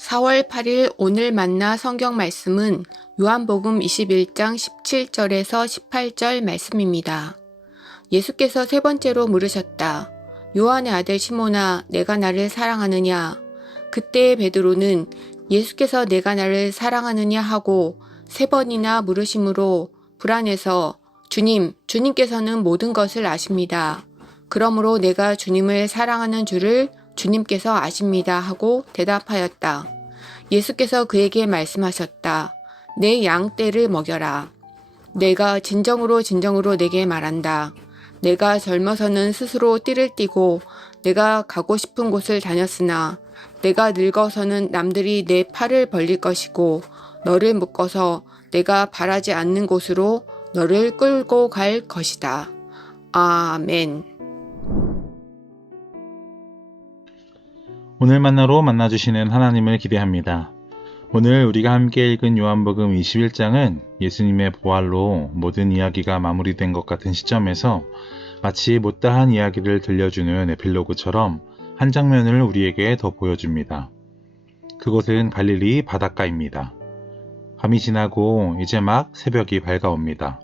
4월 8일 오늘 만나 성경 말씀은 요한복음 21장 17절에서 18절 말씀입니다. 예수께서 세 번째로 물으셨다. 요한의 아들 시몬아, 내가 나를 사랑하느냐? 그때 베드로는 예수께서 내가 나를 사랑하느냐 하고 세 번이나 물으심으로 불안해서 주님께서는 모든 것을 아십니다. 그러므로 내가 주님을 사랑하는 줄을 주님께서 아십니다 하고 대답하였다. 예수께서 그에게 말씀하셨다. 내 양떼를 먹여라. 내가 진정으로 내게 말한다. 내가 젊어서는 스스로 띠를 띠고 내가 가고 싶은 곳을 다녔으나 내가 늙어서는 남들이 내 팔을 벌릴 것이고 너를 묶어서 내가 바라지 않는 곳으로 너를 끌고 갈 것이다. 아멘. 오늘 만나로 만나주시는 하나님을 기대합니다. 오늘 우리가 함께 읽은 요한복음 21장은 예수님의 부활로 모든 이야기가 마무리된 것 같은 시점에서 마치 못다한 이야기를 들려주는 에필로그처럼 한 장면을 우리에게 더 보여줍니다. 그곳은 갈릴리 바닷가입니다. 밤이 지나고 이제 막 새벽이 밝아옵니다.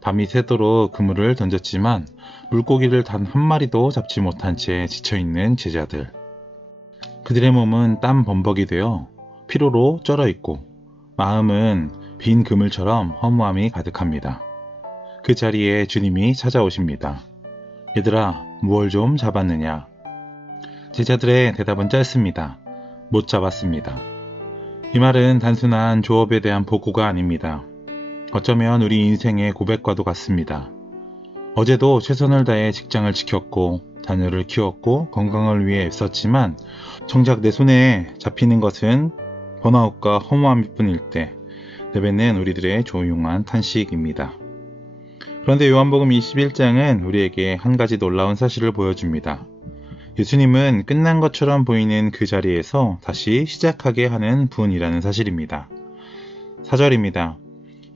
밤이 새도록 그물을 던졌지만 물고기를 단 한 마리도 잡지 못한 채 지쳐있는 제자들. 그들의 몸은 땀 범벅이 되어 피로로 쩔어있고 마음은 빈 그물처럼 허무함이 가득합니다. 그 자리에 주님이 찾아오십니다. 얘들아, 무얼 좀 잡았느냐? 제자들의 대답은 짧습니다. 못 잡았습니다. 이 말은 단순한 조업에 대한 보고가 아닙니다. 어쩌면 우리 인생의 고백과도 같습니다. 어제도 최선을 다해 직장을 지켰고 자녀를 키웠고 건강을 위해 애썼지만 정작 내 손에 잡히는 것은 번아웃과 허무함일 뿐일 때 내뱉는 우리들의 조용한 탄식입니다. 그런데 요한복음 21장은 우리에게 한 가지 놀라운 사실을 보여줍니다. 예수님은 끝난 것처럼 보이는 그 자리에서 다시 시작하게 하는 분이라는 사실입니다. 4절입니다.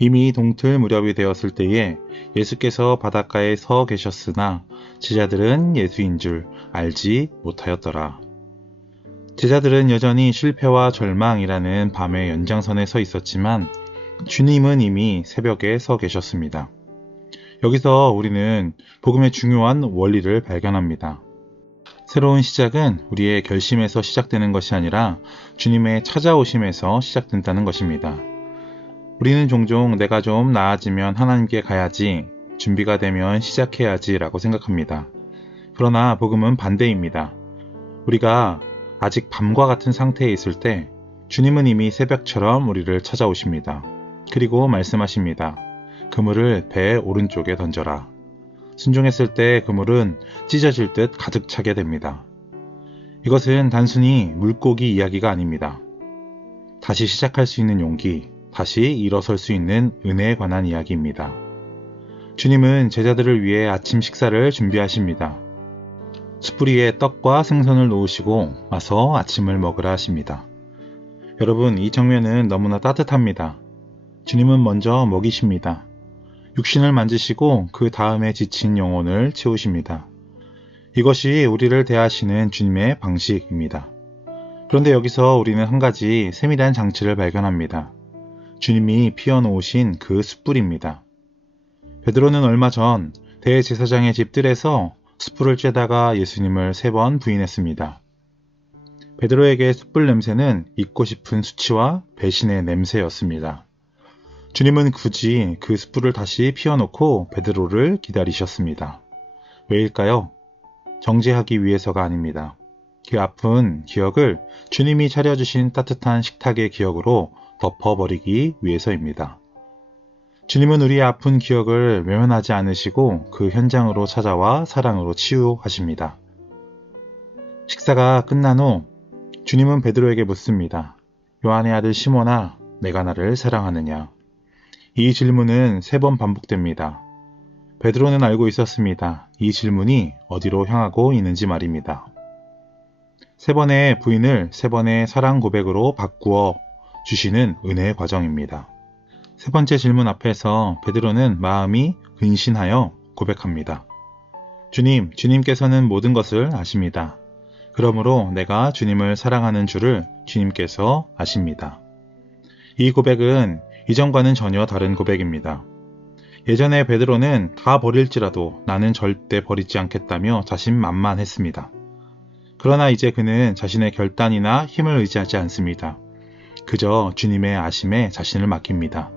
이미 동틀 무렵이 되었을 때에 예수께서 바닷가에 서 계셨으나 제자들은 예수인 줄 알지 못하였더라. 제자들은 여전히 실패와 절망이라는 밤의 연장선에 서 있었지만 주님은 이미 새벽에 서 계셨습니다. 여기서 우리는 복음의 중요한 원리를 발견합니다. 새로운 시작은 우리의 결심에서 시작되는 것이 아니라 주님의 찾아오심에서 시작된다는 것입니다. 우리는 종종 내가 좀 나아지면 하나님께 가야지, 준비가 되면 시작해야지 라고 생각합니다. 그러나 복음은 반대입니다. 우리가 아직 밤과 같은 상태에 있을 때 주님은 이미 새벽처럼 우리를 찾아오십니다. 그리고 말씀하십니다. 그물을 배 오른쪽에 던져라. 순종했을 때 그물은 찢어질 듯 가득 차게 됩니다. 이것은 단순히 물고기 이야기가 아닙니다. 다시 시작할 수 있는 용기, 다시 일어설 수 있는 은혜에 관한 이야기입니다. 주님은 제자들을 위해 아침 식사를 준비하십니다. 숯불 위에 떡과 생선을 놓으시고 와서 아침을 먹으라 하십니다. 여러분, 이 장면은 너무나 따뜻합니다. 주님은 먼저 먹이십니다. 육신을 만지시고 그 다음에 지친 영혼을 채우십니다. 이것이 우리를 대하시는 주님의 방식입니다. 그런데 여기서 우리는 한 가지 세밀한 장치를 발견합니다. 주님이 피워놓으신 그 숯불입니다. 베드로는 얼마 전 대제사장의 집들에서 숯불을 쬐다가 예수님을 3번 부인했습니다. 베드로에게 숯불 냄새는 잊고 싶은 수치와 배신의 냄새였습니다. 주님은 굳이 그 숯불을 다시 피워놓고 베드로를 기다리셨습니다. 왜일까요? 정죄하기 위해서가 아닙니다. 그 아픈 기억을 주님이 차려주신 따뜻한 식탁의 기억으로 덮어버리기 위해서입니다. 주님은 우리의 아픈 기억을 외면하지 않으시고 그 현장으로 찾아와 사랑으로 치유하십니다. 식사가 끝난 후 주님은 베드로에게 묻습니다. 요한의 아들 시몬아, 내가 나를 사랑하느냐? 이 질문은 3번 반복됩니다. 베드로는 알고 있었습니다. 이 질문이 어디로 향하고 있는지 말입니다. 3번의 부인을 3번의 사랑 고백으로 바꾸어 주시는 은혜의 과정입니다. 3번째 질문 앞에서 베드로는 마음이 근신하여 고백합니다. 주님께서는 모든 것을 아십니다. 그러므로 내가 주님을 사랑하는 줄을 주님께서 아십니다. 이 고백은 이전과는 전혀 다른 고백입니다. 예전에 베드로는 다 버릴지라도 나는 절대 버리지 않겠다며 자신만만했습니다. 그러나 이제 그는 자신의 결단이나 힘을 의지하지 않습니다. 그저 주님의 아심에 자신을 맡깁니다.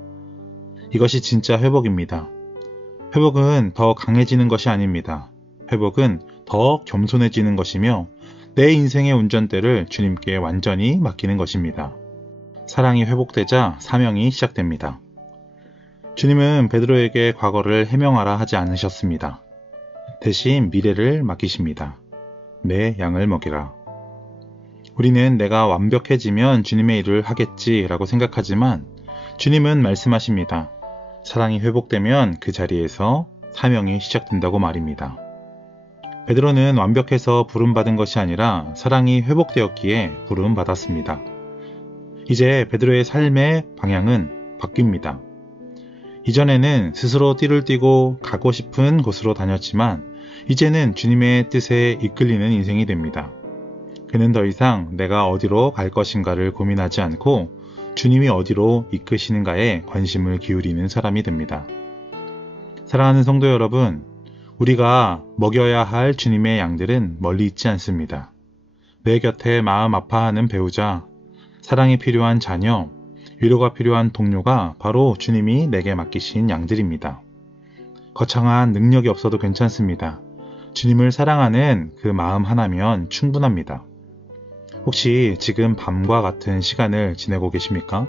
이것이 진짜 회복입니다. 회복은 더 강해지는 것이 아닙니다. 회복은 더 겸손해지는 것이며 내 인생의 운전대를 주님께 완전히 맡기는 것입니다. 사랑이 회복되자 사명이 시작됩니다. 주님은 베드로에게 과거를 해명하라 하지 않으셨습니다. 대신 미래를 맡기십니다. 내 양을 먹이라. 우리는 내가 완벽해지면 주님의 일을 하겠지라고 생각하지만 주님은 말씀하십니다. 사랑이 회복되면 그 자리에서 사명이 시작된다고 말입니다. 베드로는 완벽해서 부름받은 것이 아니라 사랑이 회복되었기에 부름받았습니다. 이제 베드로의 삶의 방향은 바뀝니다. 이전에는 스스로 띠를 띠고 가고 싶은 곳으로 다녔지만 이제는 주님의 뜻에 이끌리는 인생이 됩니다. 그는 더 이상 내가 어디로 갈 것인가를 고민하지 않고 주님이 어디로 이끄시는가에 관심을 기울이는 사람이 됩니다. 사랑하는 성도 여러분, 우리가 먹여야 할 주님의 양들은 멀리 있지 않습니다. 내 곁에 마음 아파하는 배우자, 사랑이 필요한 자녀, 위로가 필요한 동료가 바로 주님이 내게 맡기신 양들입니다. 거창한 능력이 없어도 괜찮습니다. 주님을 사랑하는 그 마음 하나면 충분합니다. 혹시 지금 밤과 같은 시간을 지내고 계십니까?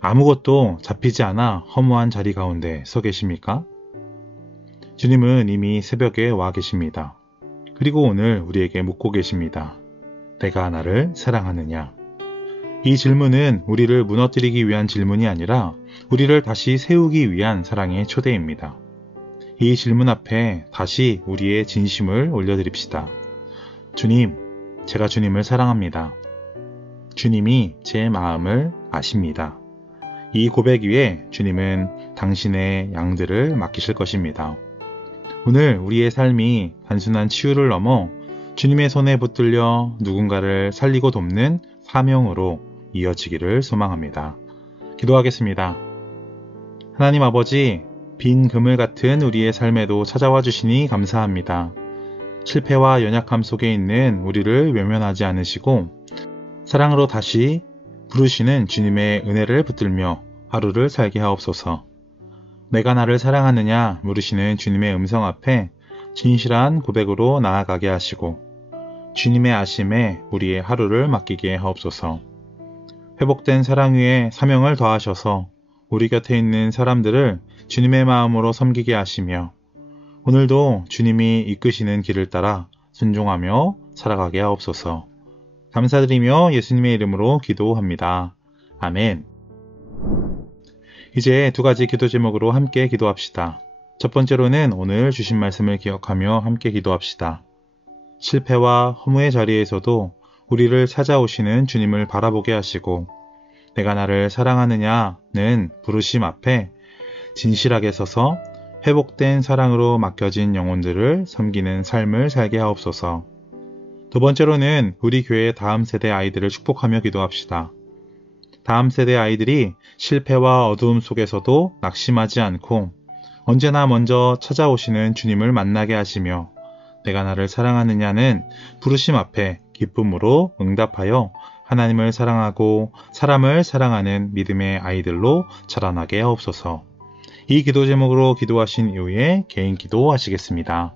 아무것도 잡히지 않아 허무한 자리 가운데 서 계십니까? 주님은 이미 새벽에 와 계십니다. 그리고 오늘 우리에게 묻고 계십니다. 내가 나를 사랑하느냐? 이 질문은 우리를 무너뜨리기 위한 질문이 아니라 우리를 다시 세우기 위한 사랑의 초대입니다. 이 질문 앞에 다시 우리의 진심을 올려드립시다. 주님, 제가 주님을 사랑합니다. 주님이 제 마음을 아십니다. 이 고백 위에 주님은 당신의 양들을 맡기실 것입니다. 오늘 우리의 삶이 단순한 치유를 넘어 주님의 손에 붙들려 누군가를 살리고 돕는 사명으로 이어지기를 소망합니다. 기도하겠습니다. 하나님 아버지, 빈 그물 같은 우리의 삶에도 찾아와 주시니 감사합니다. 실패와 연약함 속에 있는 우리를 외면하지 않으시고 사랑으로 다시 부르시는 주님의 은혜를 붙들며 하루를 살게 하옵소서. 내가 나를 사랑하느냐 물으시는 주님의 음성 앞에 진실한 고백으로 나아가게 하시고 주님의 아심에 우리의 하루를 맡기게 하옵소서. 회복된 사랑 위에 사명을 더하셔서 우리 곁에 있는 사람들을 주님의 마음으로 섬기게 하시며 오늘도 주님이 이끄시는 길을 따라 순종하며 살아가게 하옵소서. 감사드리며 예수님의 이름으로 기도합니다. 아멘. 이제 두 가지 기도 제목으로 함께 기도합시다. 첫 번째로는 오늘 주신 말씀을 기억하며 함께 기도합시다. 실패와 허무의 자리에서도 우리를 찾아오시는 주님을 바라보게 하시고 내가 나를 사랑하느냐는 부르심 앞에 진실하게 서서 회복된 사랑으로 맡겨진 영혼들을 섬기는 삶을 살게 하옵소서. 두 번째로는 우리 교회의 다음 세대 아이들을 축복하며 기도합시다. 다음 세대 아이들이 실패와 어두움 속에서도 낙심하지 않고 언제나 먼저 찾아오시는 주님을 만나게 하시며 내가 나를 사랑하느냐는 부르심 앞에 기쁨으로 응답하여 하나님을 사랑하고 사람을 사랑하는 믿음의 아이들로 자라나게 하옵소서. 이 기도 제목으로 기도하신 이후에 개인 기도 하시겠습니다.